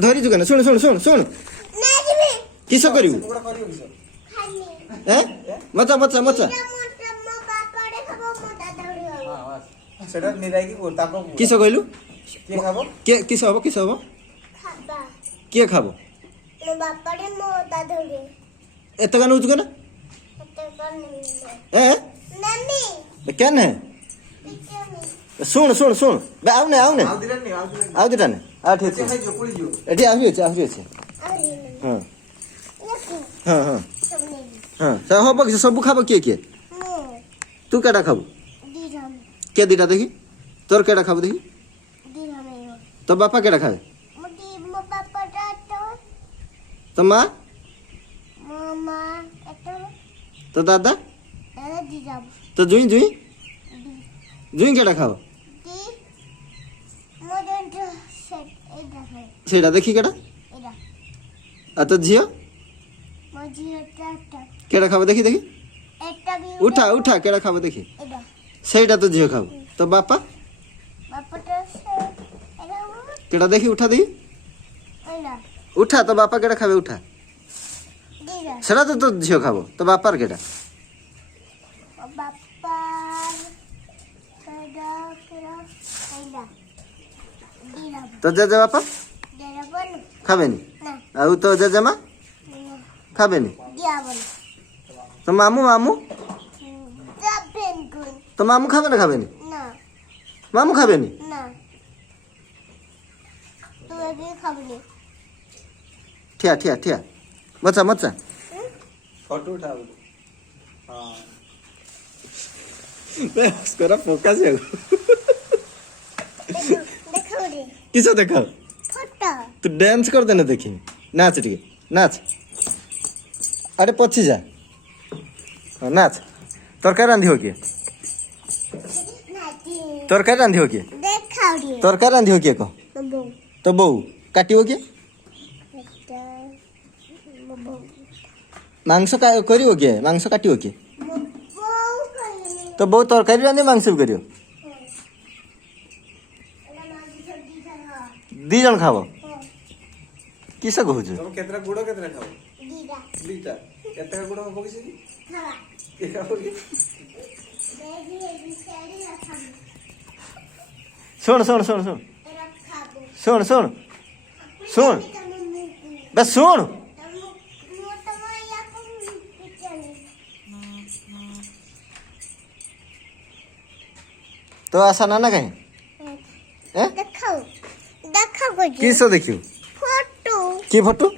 ଧରିଛୁ କେନ ଶୁଣ ଶୁଣ ଶୁଣ ଶୁଣ କିସ କରିବୁ ମଚା ମଚା ମଚା সেটা নিরাইকি তাপ কিস କହିଲୁ କିଏ ଖାବ କିଏ କିସ ହବ କିସ ହବ କିଏ ଖାବ ମୋ ବାପାରେ ମୋ ଦାଦୁରେ ଏତେ କାନ ହଉଛୁ କେନ ଏତେ କଣ ନାନି କେନ ଶୁଣ ଶୁଣ ଶୁଣ ବେ ଆଉନେ ଆଉନେ ଆଉ ଦିଟା ନି ଆଉ ଦିଟା ନେ ଆଉ ଠିକ ଅଛି ଖାଇଯିବ ପୁଳି ଯିବ ଏଠି ଆହୁରି ଅଛି ଆହୁରି ଅଛି ହଁ ହଁ ହଁ ହଁ ସେ ହବ କି ସବୁ ଖାବ କିଏ କିଏ ତୁ କେଟା ଖାବୁ কে দিটা দেখি তোর কেটা খাবো দেখি তোর বাপা কেটা খাবে তোর মা তোর দাদা তো জুই জুই জুই কেটা খাবো সেটা দেখি কেটা আর তোর ঝিও কেটা খাবো দেখি দেখি উঠা উঠা কেটা খাবো দেখি সেইটা তো ঝিও খাবো তো বাপা কেটা দেখি উঠা দেখি উঠা তো বাপা কেটা খাবে উঠা সেটা তো তোর ঝিও খাবো তো বাপার কেটা তো জেজে বাপা খাবেনি আর তো জেজেমা খাবেনি তো মামু মামু তো মামু খাবে না খাবেনি মামু খাবেনি ঠিয়া ঠিয়া ঠিয়া মচা মচা ফটো উঠাও হ্যাঁ उसका फोकस है किसे देखा तू डांस कर देना देखी नाच टिके नाच अरे पछी जा हाँ, नाच तरकारी रांधि हो किए तरकारी रांधि हो किए तरकारी रांधि हो किए कह तो बो काटी हो किए मांस करियो किए मांस काटियो किए तो बहुत तरकारी रांधि मांस भी करियो दी जन खाव किस कहूँ তুমি কেতরা গুড় কেতরা খাও দুইটা কেতরা গুড় হবো কিছু কে খাবো কি सुन सुन सुन सुन सुन सुन सुन बस सुन तो आशा ना कहीं किस देखियो फोटो की फोटो